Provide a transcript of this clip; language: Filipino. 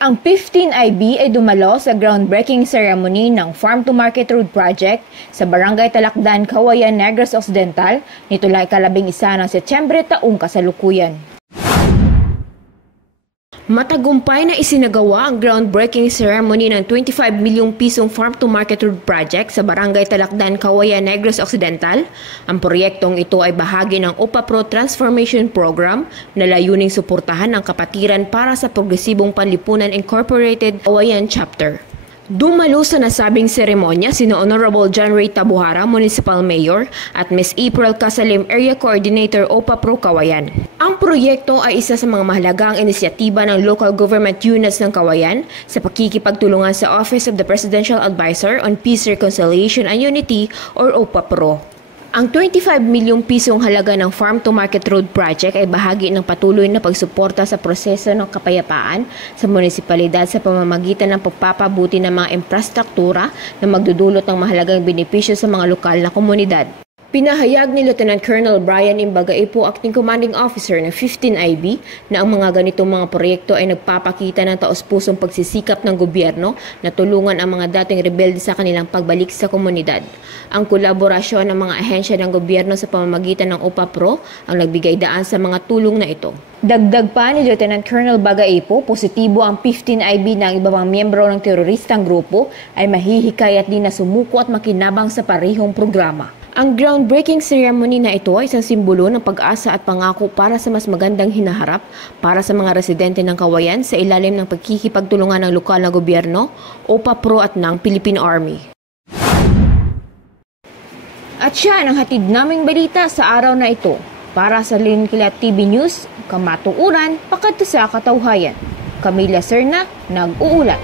Ang 15IB ay dumalo sa groundbreaking ceremony ng Farm to Market Road Project sa Barangay Talakdan, Cauayan, Negros Occidental nito lang ika-11 ng Setyembre taong kasalukuyan. Matagumpay na isinagawa ang groundbreaking ceremony ng 25 milyong pisong Farm to Market Road Project sa Barangay Talakdan, Cauayan, Negros Occidental. Ang proyektong ito ay bahagi ng OPA-PRO Transformation Program na layuning suportahan ang kapatiran para sa Progresibong Panlipunan Incorporated Cauayan Chapter. Dumalo sa nasabing seremonya sina Honorable John Ray Tabuhara, Municipal Mayor, at Ms. April Casalim, Area Coordinator OPA-PRO Cauayan. Ang proyekto ay isa sa mga mahalagang inisyatiba ng local government units ng Cauayan sa pakikipagtulungan sa Office of the Presidential Advisor on Peace, Reconciliation and Unity or OPA-PRO. Ang 25 milyong pisong halaga ng Farm to Market Road Project ay bahagi ng patuloy na pagsuporta sa proseso ng kapayapaan sa munisipalidad sa pamamagitan ng pagpapabuti ng mga infrastruktura na magdudulot ng mahalagang benepisyo sa mga lokal na komunidad. Pinahayag ni Lieutenant Colonel Brian Imbagaipo, Acting Commanding Officer ng 15IB, na ang mga ganitong mga proyekto ay nagpapakita ng taos-pusong pagsisikap ng gobyerno na tulungan ang mga dating rebelde sa kanilang pagbalik sa komunidad. Ang kolaborasyon ng mga ahensya ng gobyerno sa pamamagitan ng OPA-PRO ang nagbigay daan sa mga tulong na ito. Dagdag pa ni Lieutenant Colonel Bagaipo, positibo ang 15IB na ang iba pang miyembro ng teroristang grupo ay mahihikayat din na sumuko at makinabang sa parehong programa. Ang groundbreaking ceremony na ito ay isang simbolo ng pag-asa at pangako para sa mas magandang hinaharap para sa mga residente ng Cauayan sa ilalim ng pagkikipagtulungan ng lokal na gobyerno, OPA-PRO at ng Philippine Army. At siya ang hatid naming balita sa araw na ito. Para sa Linkila TV News, kamatuuran, pakadto sa katawhayan. Camila Serna, nag-uulat.